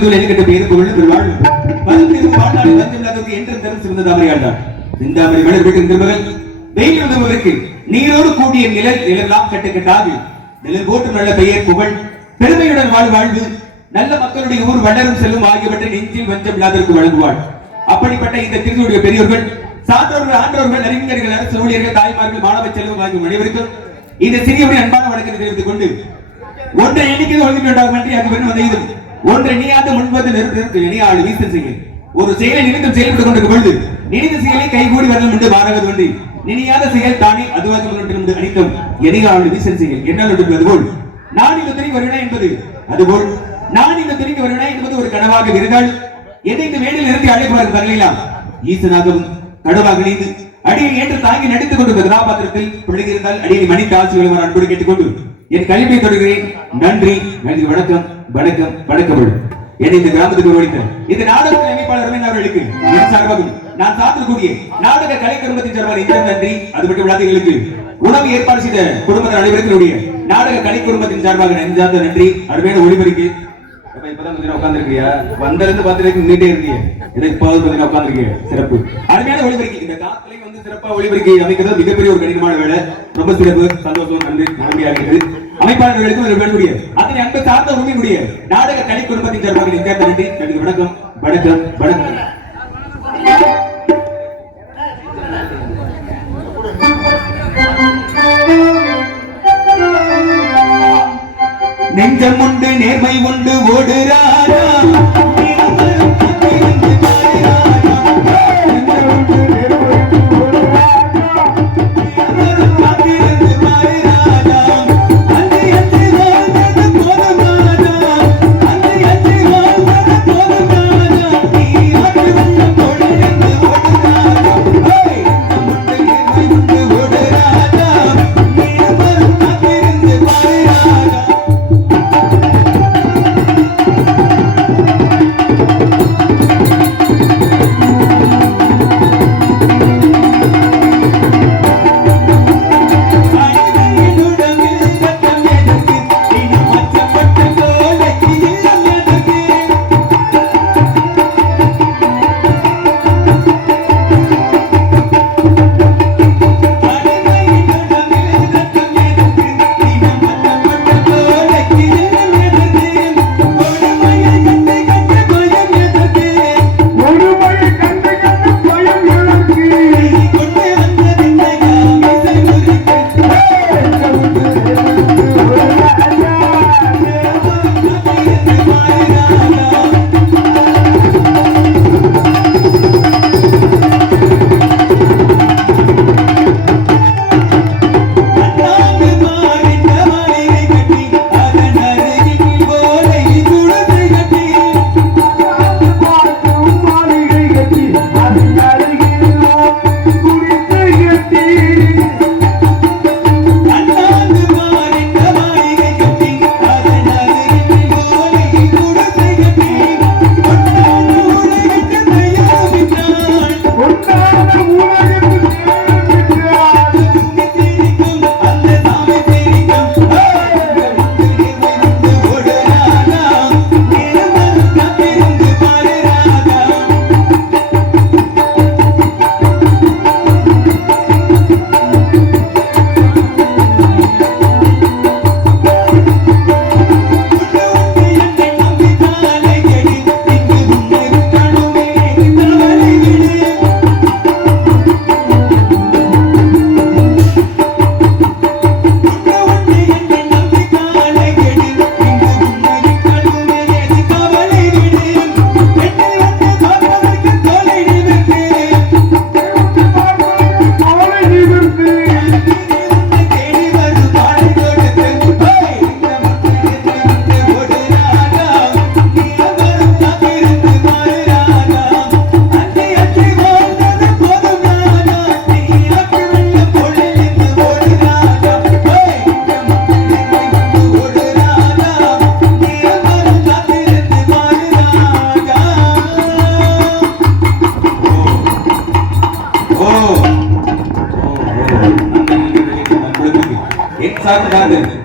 சிறந்தூர் என்கிட்ட பேர் புகழ் வாழ்வு பருத்திரும் வாழ்நாள் வந்தில்லாதவருக்கு என்றும் தரும் சிறந்த தாமரையாண்டார் சிந்தாமரை மலர் வீட்டின் திருமகள் வெயில் உதவுவதற்கு நீரோடு கூடிய நிழலாம் கட்டுக்கட்டாது நிழல் போட்டு நல்ல பெயர் புகழ் பெருமையுடன் வாழ்வு நல்ல மக்களுடைய ஊர் வளரும் செல்லும் ஆகியவற்றை நெஞ்சில் வஞ்சம் இல்லாதற்கு வழங்குவாள். அப்படிப்பட்ட இந்த திருவிடைய பெரியோர்கள் சான்றோர்கள் ஆன்றோர்கள் அறிஞர்கள் அரசு ஊழியர்கள் தாய்மார்கள் மாணவ செல்வம் ஆகிய அனைவருக்கும் இந்த சிறியவருடைய அன்பான வழக்கத்தை தெரிவித்துக் கொண்டு ஒன்றை எண்ணிக்கை ஒழுங்கு வேண்டாம் நன்றி அது பெரும் வந்தது ஒன்றை நீயாத முன்பது நிறுத்தி இணையாளு வீசல் செய்ய ஒரு செயலை நினைத்து செயல்பட்டுக் கொண்டிருக்கும் பொழுது நினைத்த செயலை கைகூடி வரலும் உண்டு மாறாவது ஒன்றி நினையாத செயல் தானே அதுவாக முன்னிட்டு அனைத்தும் இணையாளு வீசல் செய்ய என்னால் அதுபோல் நான் இந்த துணை வருவேனா என்பது அதுபோல் நான் இந்த துணிக்கு வருவேனா என்பது ஒரு கனவாக இருந்தால் என்னை இந்த மேடையில் நிறுத்தி அழைப்பார்கள் தரலாம் ஈசனாகவும் கடவாக இணைந்து அடியை ஏற்று தாங்கி நடித்துக் கொண்டிருந்த கதாபாத்திரத்தில் பிள்ளைகள் இருந்தால் அடியை மணிக்கு ஆட்சிகளும் அன்போடு கேட்டுக்கொண்டு என் கல்வியை தொடர்கிறேன். நன்றி நன்றி வணக்கம் வணக்கம் வணக்கம். என்னை இந்த கிராமத்துக்கு ஒழித்த இந்த நாடகத்தின் அமைப்பாளர் அவர்களுக்கு என் சார்பாகவும் நான் சாத்திரக்கூடிய நாடக கலை குடும்பத்தின் சார்பாக இந்த நன்றி. அதுபற்றி விழாதிகளுக்கு உணவு ஏற்பாடு செய்த குடும்பத்தின் அனைவருக்கும் நாடக கலை குடும்பத்தின் சார்பாக நெஞ்சார்ந்த நன்றி. அருமையான ஒளிபரிக்கு இப்பதான் உட்கார்ந்துருக்கியா வந்திருந்து பார்த்துட்டு நின்றுட்டே இருக்கீங்க எனக்கு உட்கார்ந்துருக்கீங்க சிறப்பு அருமையான ஒளிபரிக்கு இந்த காலத்திலே வந்து சிறப்பா ஒளிபரிக்கை அமைக்கிறது மிகப்பெரிய ஒரு கடினமான வேலை. ரொம்ப சிறப்பு சந்தோஷம் நன்றி நன்றியாக இருக்குது. அமைப்பாளர்களுக்கும் ஒரு வேண்டுடைய அதனை அன்பு சார்ந்த உண்மையுடைய நாடக கலை குடும்பத்தின் சார்பாக நிற்காத நன்றி நன்றி வணக்கம் வணக்கம் வணக்கம். நெஞ்சம் உண்டு நேர்மை உண்டு ஓடு ராஜா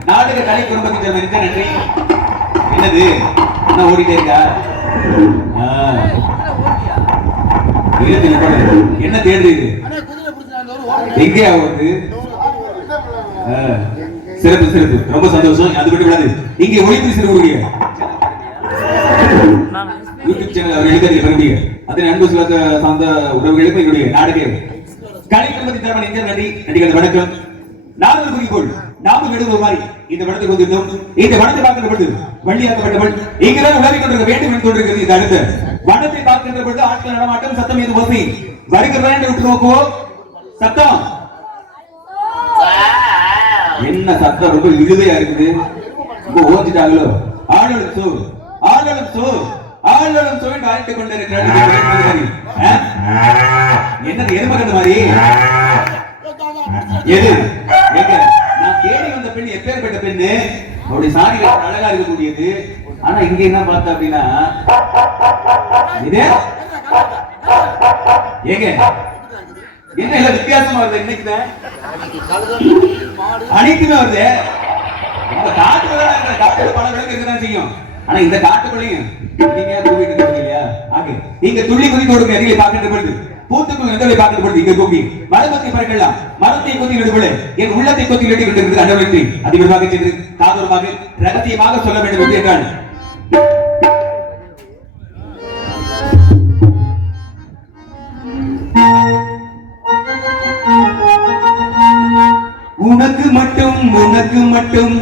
நாடக கலை குடும்பத்தின் நன்றி. என்னது என்ன ஓடிட்டே இருக்கா என்ன தேடுறீங்க? எங்கே ஆகுது? சிறப்பு சிறப்பு, ரொம்ப சந்தோஷம். அது மட்டும் விடாது, இங்கே ஒளிபரப்பு செய்யக்கூடிய யூடியூப் சேனல் அவர் எழுதி பெறக்கூடிய அதன் அன்பு சார்ந்த உறவுகளுக்கு என்னுடைய நாடக கலை கல்வி தரமான இந்த நன்றி நடிகர் வணக்கம். நாங்கள் குறிக்கோள் நாமும் எடுக்கிற மாதிரி இந்த படத்தை கொண்டிருந்தோம். இந்த படத்தை பார்க்கின்ற பொழுது வள்ளியாக்கப்பட்டவள் இங்கதான் உலகிக் கொண்டிருக்க வேண்டும் என்று தோன்றுகிறது. இந்த அடுத்த வனத்தை பார்க்கின்ற பொழுது ஆட்கள் நடமாட்டம் சத்தம் எது ஓசை வருகிறதா என்று விட்டு நோக்குவோம். சத்தம் என்ன சத்தம்? ரொம்ப இழுவையா இருக்குது. ரொம்ப ஓஞ்சிட்டாங்களோ? ஆளும் சோ ஆளும் சோ ஆளும் சோ என்று அழைத்துக் கொண்டிருக்கிறார். என்னது எருமகந்த மாதிரி? எது நான் தேடி வந்த பெண் எப்பேற்பட்ட பெண்ணு? அவருடைய சாரி அழகா இருக்கக்கூடியது. ஆனா இங்க என்ன பார்த்தா அப்படின்னா இது ஏங்க என்ன எல்லாம் வித்தியாசமா வருது இன்னைக்கு? அனைத்துமே வருது. இந்த காட்டுக்குள்ள பல விளக்கு இருக்கதான் செய்யும். ஆனா இந்த காட்டுக்குள்ளையும் நீங்க தூங்கிட்டு இருக்கீங்க இல்லையா? ஆக இங்க துள்ளி குதி கொடுக்க அருகில் பார்க்கின்ற பொழுது பூத்துக்கும் எங்களை பார்க்கின்ற பொழுது இங்க தூங்கி மரத்தை பறக்கலாம். மரத்தை கொத்தி விடுபட என் உள்ளத்தை கொத்தி விட்டு கொண்டிருக்கிறது அண்டவளத்தை அதிகமாக சென்று காதோரமாக ரகசியமாக சொல்ல வேண்டும் என்று என்றால் உனக்கு மட்டும்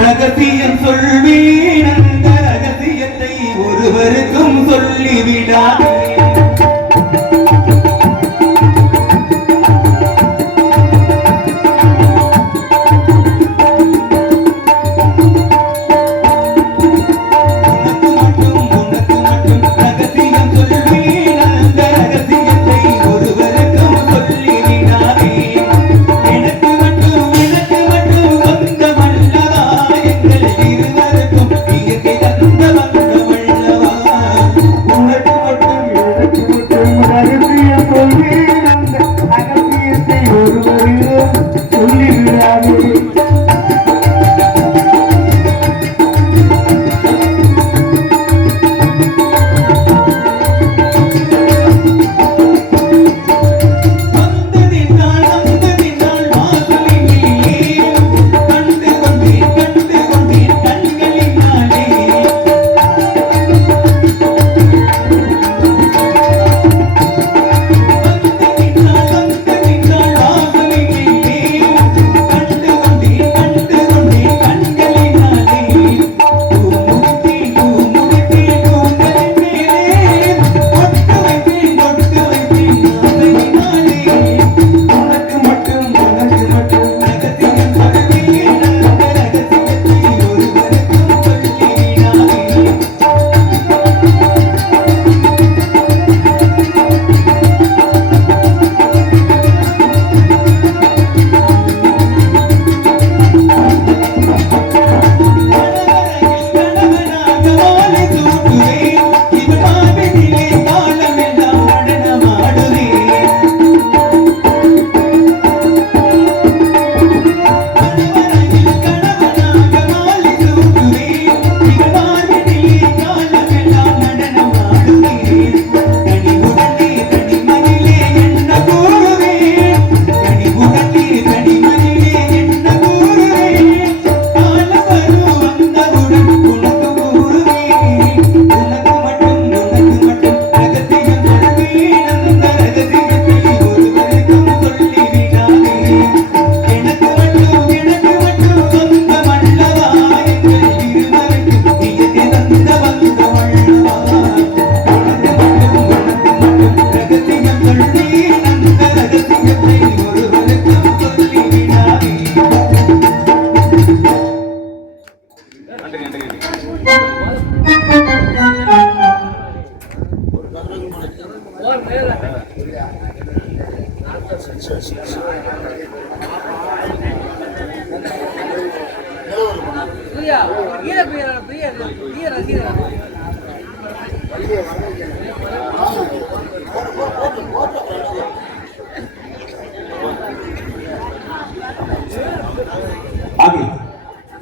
ரகசியம் சொல்வேன். அந்த ரகசியத்தை ஒருவருக்கும் சொல்லிவிடாதே.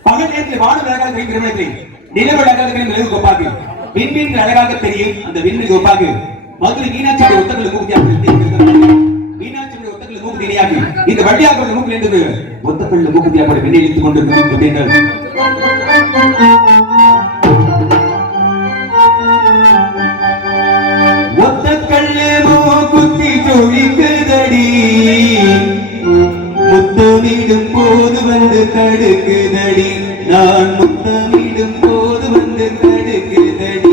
பகல் நேரத்தில் வான விளக்கால் நிலவு விளக்கால் நிலவு கொப்பாக்கு விண்மீன் அழகாக தெரியும். அந்த விண்மீன் ஒப்பாக மதுரை மீனாட்சி ஒத்தக்கல் மூக்குதியாக மீனாட்சி ஒத்தக்கல் மூக்குதி இணையாக இந்த வட்டியாக மூக்கில் இருந்தது ஒத்தக்கல் மூக்குதியாக விண்ணிலித்துக் கொண்டிருக்கிறது. ஒத்தக்கல்லு மூக்குத்தி ஜொலிக்குதடி, முத்தமிடும் போது வந்து தடுக்குதடி, நான் முத்தமிடும் போது வந்து தடுக்குதடி.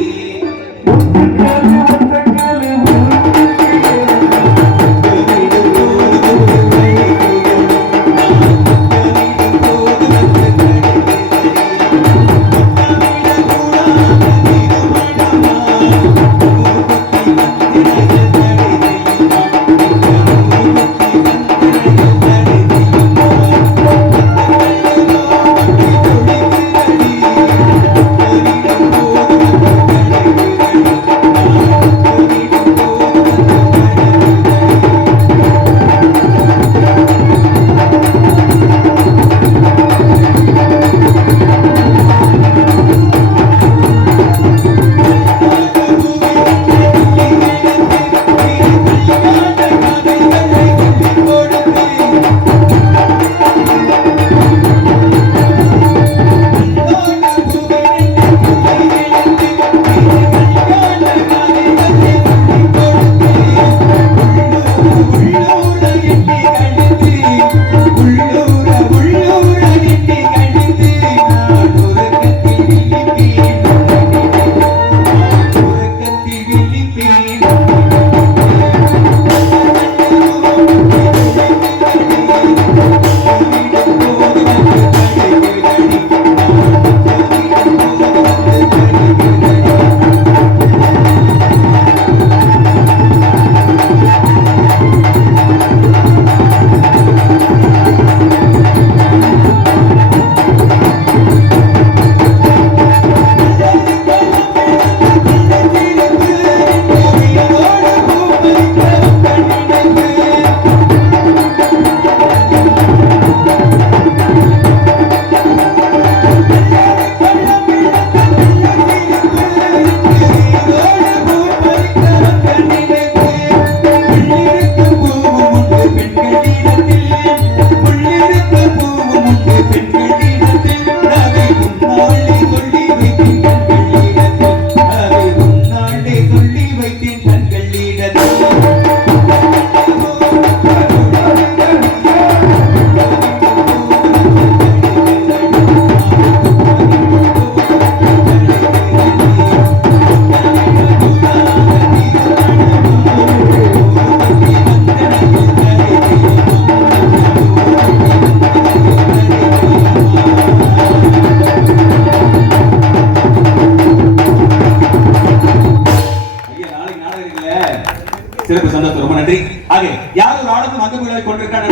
சிறப்பு சந்தோஷம், ரொம்ப நன்றி. ஆக யார் ஒரு ஆடலும் அந்த விழாவை கொண்டிருக்காங்க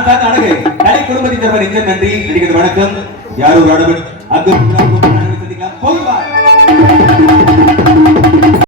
நான் பார்த்த அழகு கலை குடும்பத்தின் தரப்பு நெஞ்சம் நன்றி நடிக்கிறது வணக்கம் யாரோ ஒரு அடவன் அங்கு சந்திக்கலாம் போகுவார்